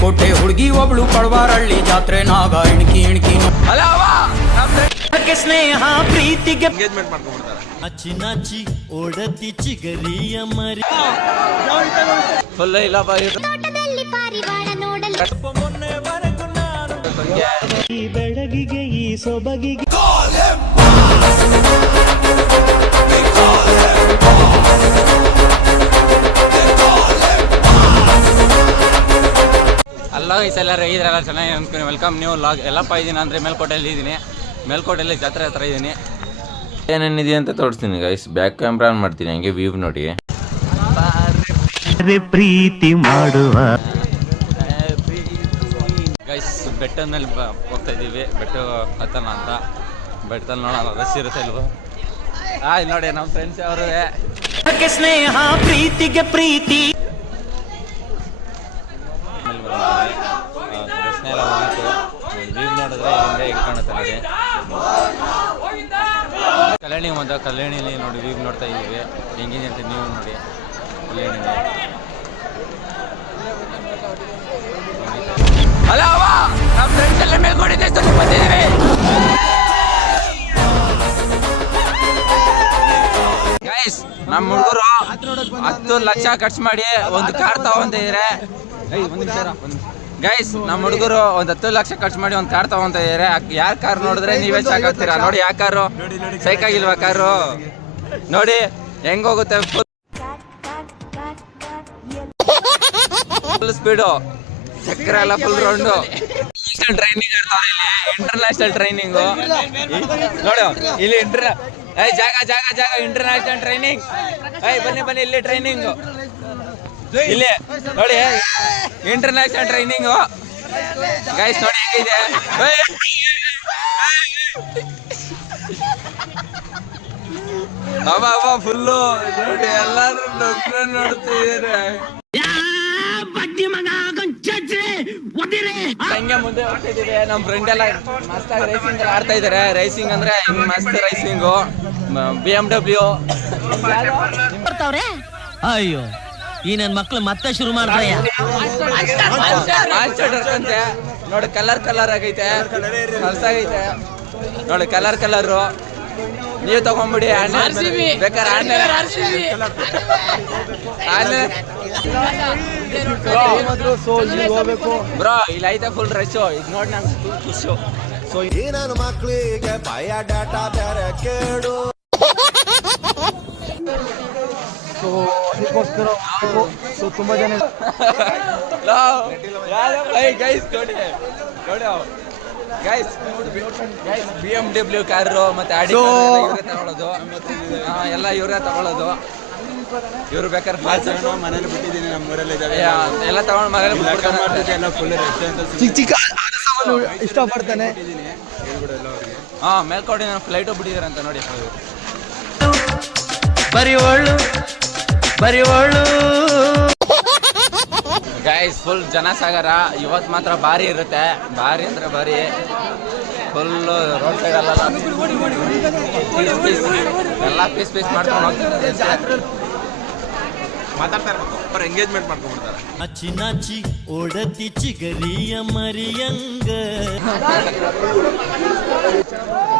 ಕೋಟೆ ಹುಡುಗಿ ಒಬ್ಳು ಪಡವಾರಳ್ಳಿ ಜಾತ್ರೆ ನಾಗ ಇಣ್ಕಿ ಇಣ್ಕಿ ಸ್ನೇಹ ಪ್ರೀತಿಗೆ ಎಂಗೇಜ್ಮೆಂಟ್ ಮಾಡ್ಕೊಂಡ್ಬಿಡ್ತಾರೆ. ನಾಚಿ ನಾಚಿ ಓಡತಿ ಚಿಗರಿಯ ಮರಿ ಫುಲ್ ಇಲ್ಲ ಬಾಯಿ ಈ ಬೆಳಗಿಗೆ ಈ ಸೊಬಗಿಗೆ ಅಲ್ಲ ಈ ಸಲ ಇದ್ರೆಲ್ಲ ಚೆನ್ನಾಗಿ ಅನ್ಕೊಂಡು ವೆಲ್ಕಮ್ ನ್ಯೂ ಲಾಗ್ ಎಲ್ಲಪ್ಪ ಇದ್ದೀನಿ ಅಂದರೆ ಮೇಲ್ಕೋಟೆಯಲ್ಲಿ ಇದ್ದೀನಿ. ಮೇಲ್ಕೋಟೆಯಲ್ಲಿ ಜಾತ್ರೆ ಹತ್ರ ಇದ್ದೀನಿ. ಏನೇನಿದೆ ಅಂತ ತೋರಿಸ್ತೀನಿ ಗೈಸ್. ಬ್ಯಾಕ್ ಕ್ಯಾಮ್ರಾ ಆನ್ ಮಾಡ್ತೀನಿ, ಹಂಗೆ ವ್ಯೂ ನೋಡಿ. ಪ್ರೀತಿ ಮಾಡುವ ಗೈಸ್ ಬೆಟ್ಟದ ಮೇಲೆ ಹೋಗ್ತಾ ಇದ್ದೀವಿ. ಬೆಟ್ಟ ಹತ್ತನ ಅಂತ ಬೆಟ್ಟದಲ್ಲಿ ನೋಡೋಣ ರಶ್ ಇರುತ್ತೆ ಇಲ್ವೋ. ಇಲ್ಲಿ ನೋಡಿ ನಮ್ಮ ಫ್ರೆಂಡ್ಸ್ ಅವರು ಸ್ನೇಹ ಪ್ರೀತಿಗೆ ಪ್ರೀತಿ ಪ್ರಶ್ನೆ ಎಲ್ಲ ಹೋಗಿತ್ತು. ವ್ಯೂ ನೋಡಿದ್ರೆ ಹಿಂದೆ ಹೆಂಗೆ ಕಾಣುತ್ತೆ ನೋಡಿ. ಕಲ್ಯಾಣಿ ಬಂದ ಕಲ್ಯಾಣಿಲಿ ನೋಡಿ ವ್ಯೂ ನೋಡ್ತಾ ಇದ್ದೀವಿ ಹೆಂಗಿದೆ ಅಂತ ನೀವು ನೋಡಿ. ಕಲ್ಯಾಣಿಗೆ ಅಲ್ಲ ನಮ್ಮ ಫ್ರೆಂಡ್ಸ್ ಎಲ್ಲ ಮೇಲ್ಕೊಂಡಿದ್ದೆ ಬಂದಿದ್ದೀವಿ. ಗೈಸ್ ನಮ್ಮ ಹುಡುಗರು 10 ಲಕ್ಷ ಖರ್ಚು ಮಾಡಿ ಒಂದು ಕಾರ್ ತಗೊಂತಿದ್ರೆ. ಗೈಸ್ ನಮ್ಮ ಹುಡುಗರು ಒಂದು 10 ಲಕ್ಷ ಖರ್ಚು ಮಾಡಿ ಒಂದು ಕಾರ್ ತಗೊಂತ ಇದಾರೆ. ಯಾರ ಕಾರ್ ನೋಡಿದ್ರೆ ನೀವೇ ಸಾಕಾಗ್ತೀರಾ ನೋಡಿ. ಯಾವ ಕಾರು ಸೈಕಾಗಿಲ್ವಾ? ಕಾರು ನೋಡಿ ಹೆಂಗ್ ಹೋಗುತ್ತೆ, ಫುಲ್ ಸ್ಪೀಡು, ಚಕ್ರ ಎಲ್ಲ ಫುಲ್ ರೌಂಡು. ಟ್ರೈನಿಂಗ್ ಇರ್ತಾರೆ ಇಲ್ಲಿ, ಇಂಟರ್ನ್ಯಾಷನಲ್ ಟ್ರೈನಿಂಗು ನೋಡು. ಇಲ್ಲಿ ಜಾಗ ಜಾಗ ಜಾಗ ಇಂಟರ್ನ್ಯಾಷನಲ್ ಟ್ರೈನಿಂಗ್. ಬನ್ನಿ ಬನ್ನಿ ಇಲ್ಲಿ ಟ್ರೈನಿಂಗು ಇಲ್ಲಿ ನೋಡಿ, ಇಂಟರ್ನ್ಯಾಷನಲ್ ಟ್ರೈನಿಂಗು. ಗೈಸ್ ನೋಡಿ ಹೆಂಗಿದೆ. ಅವ ಫುಲ್ಲು ನೋಡಿ ಎಲ್ಲಾದ್ರೂ ನೋಡ್ತಿದ್ದಾರೆ. ಹಂಗೆ ಮುಂದೆ ಹೋಗ್ತಿದ್ದೀವಿ. ನಮ್ಮ ಫ್ರೆಂಡ್ ಎಲ್ಲ ಮಸ್ತಾಗಿ ರೈಸಿಂಗ್ ಆಡ್ತಾ ಇದ್ದಾರೆ. ರೈಸಿಂಗ್ ಅಂದ್ರೆ ಮಸ್ತ್ ರೈಸಿಂಗು. BMW ಅಯ್ಯೋ ಈ ನನ್ ಮಕ್ಳು ಮತ್ತೆ ಶುರು ಮಾಡ್ತಾರೆ. ನೋಡಿ ಕಲರ್ ಕಲರ್ ಆಗೈತೆ, ಮಸ್ತಾಗೈತೆ ನೋಡಿ ಕಲರ್ ಕಲರು. ನೀವು ತಗೊಂಡ್ಬಿಡಿ ಬೇಕಾದ್ರೆ ಬ್ರೋ. ಇಲ್ಲಿ ಐತೆ ಫುಲ್ ರಶು. ಈಗ ನೋಡಿ ನಂಗೆ ಖುಷು. ಸೊ ನನ್ನ ಮಕ್ಕಳಿಗೆ ಭಯ ಡಾಟಾ ಬೇರೆ ಕೇಳು. ತುಂಬಾ ಜನ ಗೈಸ್ ನೋಡಿ ನೋಡಿ ಗೈಸ್ BMW ಕಾರು ಮತ್ತೆ ಆಡಿ ಇವರೇ ತಗೊಳ್ಳೋದು. ಎಲ್ಲ ಇವರೇ ತಗೊಳ್ಳೋದು. ಇವ್ರು ಬೇಕಾದ್ರೆ ಮನೇಲಿ ಬಿಟ್ಟಿದ್ದೀನಿ, ನಮ್ಮೂರಲ್ಲಿ ಎಲ್ಲ ತಗೊಂಡು ಮನೇಲಿ ಫುಲ್ ಚಿಕ್ಕ ಚಿಕ್ಕ ಇಷ್ಟಪಡ್ತಾನೆ. ಮೇಲ್ಕೋಟೆ ಫ್ಲೈಟು ಬಿಟ್ಟಿದ್ದಾರೆ ಅಂತ ನೋಡಿ. ಬರಿವಳು ಬರಿವಳು ಗೈಸ್ ಫುಲ್ ಜನಸಾಗರ ಇವತ್ತು ಮಾತ್ರ ಭಾರಿ ಇರುತ್ತೆ. ಭಾರಿ ಅಂದ್ರೆ ಭಾರಿ ಫುಲ್ ರೋಡ್ ಸೈಡ್ ಎಲ್ಲ ಪೀಸ್ ಪೀಸ್ ಮಾಡ್ಕೊಂಡು ಹೋಗ್ತಾರೆ. ಮಾತಾಡ್ತಾರೆ ಅವ್ರು ಎಂಗೇಜ್ಮೆಂಟ್ ಮಾಡ್ಕೊಂಡ್ಬಿಡ್ತಾರೆ. ನಾಚಿ ನಾಚಿ ಓಡತಿ ಚಿಗರಿಯ ಮರಿಯಂಗ.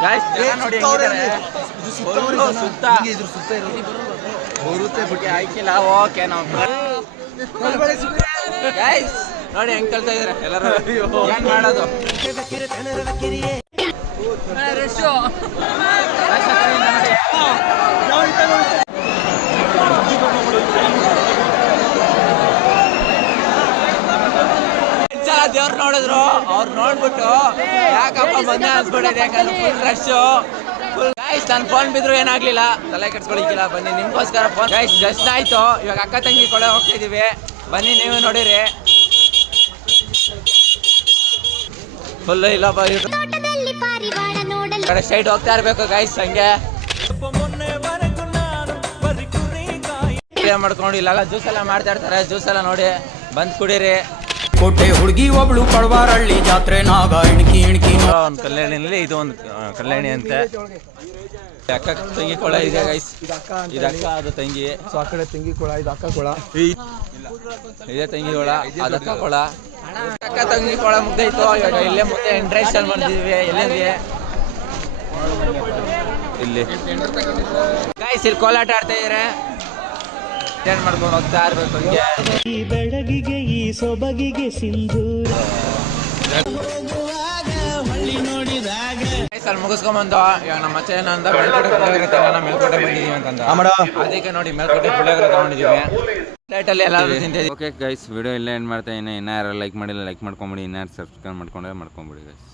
ಗೈಸ್ ನೋಡಿ ಸುತ್ತ ಬರುತ್ತೆ ಬಿಟ್ಟು ಆಯ್ಕಿಲ್ಲ. ಓಕೆ ನಾವು ಗೈಸ್ ನೋಡಿ ಹೆಂಗ್ ಕಳ್ತಾ ಇದಾರೆ ಎಲ್ಲರೂ. ಏನ್ ಮಾಡೋದು ದೇವ್ರು ನೋಡಿದ್ರು. ಅವ್ರು ನೋಡ್ಬಿಟ್ಟು ಯಾಕಪ್ಪ ಬಂದೆ ಅನ್ಸ್ಬಿಟ್ಟಿದೆ, ಯಾಕಂದ್ರೆ ಫುಲ್ ರಶ್ ಫುಲ್. ಗೈಸ್ ನನ್ನ ಫೋನ್ ಬಿದ್ರು ಏನಾಗ್ಲಿಲ್ಲ, ತಲೆ ಕೆಡ್ಸ್ಕೊಳಿಕ್ಕಿಲ್ಲ. ಬನ್ನಿ ನಿಮ್ಗೋಸ್ಕರ ಫೋನ್. ಗೈಸ್ ಜಸ್ಟ್ ಆಯ್ತು. ಇವಾಗ ಅಕ್ಕ ತಂಗಿ ಕೊಳೆ ಹೋಗ್ತಿದೀವಿ. ಬನ್ನಿ ನೀವು ನೋಡಿರಿ ಫುಲ್ ಇಲ್ಲ ಕಡೆ ಸೈಡ್ ಹೋಗ್ತಾ ಇರ್ಬೇಕು ಗೈಸ್. ಹಂಗೆ ಮಾಡ್ಕೊಂಡು ಇಲ್ಲೆಲ್ಲ ಜ್ಯೂಸ್ ಎಲ್ಲ ಮಾಡ್ತಾ ಇರ್ತಾರೆ. ಜ್ಯೂಸ್ ಎಲ್ಲ ನೋಡಿ ಬಂದ್ ಕುಡೀರಿ. ಕೋಟೆ ಹುಡುಗಿ ಒಬ್ಳು ಪಡವಾರಳ್ಳಿ ಜಾತ್ರೆ ನಾಗ ಇಣ್ಕಿ ಇಣ್ಕಿ. ಒಂದು ಕಲ್ಯಾಣಿನಲ್ಲಿ ಇದು ಒಂದು ಕಲ್ಯಾಣಿ ಅಂತೆ. ಅಕ್ಕ ತಂಗಿ ಕೊಳ ಇದೆ ಗೈಸ್. ಇದು ಅಕ್ಕ ಅದು ತಂಗಿ. ಸೊ ಆ ಕಡೆ ತಂಗಿ ಕೊಳ, ಇದು ಅಕ್ಕ ಕೊಳ. ಇದೇ ತಂಗಿ ಕೊಳ, ಅದಕ್ಕ ಕೊಳ. ತಂಗಿ ಕೊಳ ಮುಗ್ದೈತು. ಇವಾಗ ಇಲ್ಲೇ ಮುಂದೆ ಎಂಟ್ರೆನ್ಸ್ ಅಲ್ಲಿ ಬಂದಿದ್ವಿ. ಎಲ್ಲಿಂದ ಇಲ್ಲಿ ಗೈಸ್ ಇಲ್ಲಿ ಕೋಲಾಟ ಆಡ್ತಾ ಇದಾರೆ. ಏನ್ ಮಾಡ್ಕೊಂಡು ಹೋಗ್ತಾ ಇರ್ಬೇಕು ಹಂಗೆ. ಈ ಬೆಳಗಿಗೆ ಈ ಸೊಬಗಿಗೆ ಸಿಂಧೂರ ಗೈಸ್ ಅಲ್ಲಿ ಮುಗಿಸ್ಕೊಂಬಂದು ಇವಾಗ ನಮ್ಮ ಅಚ್ಚ ಏನಂದ ಮೇಲ್ಕೋಟೆ ಪುಳಿಯೋಗರೆ ತಿನ್ನೋಣ, ಮೇಲ್ಕೋಟೆ ಬಂದಿದೀವಿ ಅಂತಂದ. ಅದಕ್ಕೆ ನೋಡಿ ಮೇಲ್ಕೋಟೆ ಪುಳಿಯೋಗರೆ ತಗೊಂಡಿದೀವಿ. ಪ್ಲೇಟಲ್ಲಿ ಎಲ್ಲರೂ ತಿಂತಿದ್ದೀವಿ. ಓಕೆ ಗೈಸ್ ವಿಡಿಯೋ ಇಲ್ಲೇ ಎಂಡ್ ಮಾಡ್ತಾ ಇದ್ದೀನಿ. ಇನ್ನ ಯಾರು ಲೈಕ್ ಮಾಡಿಲ್ಲ ಲೈಕ್ ಮಾಡ್ಕೊಂಬಿಡಿ, ಇನ್ನ ಯಾರು ಸಬ್ಸ್ಕ್ರೈಬ್ ಮಾಡ್ಕೊಂಡ್ರೆ ಮಾಡ್ಕೊಂಬಿಡಿ ಗೈಸ್.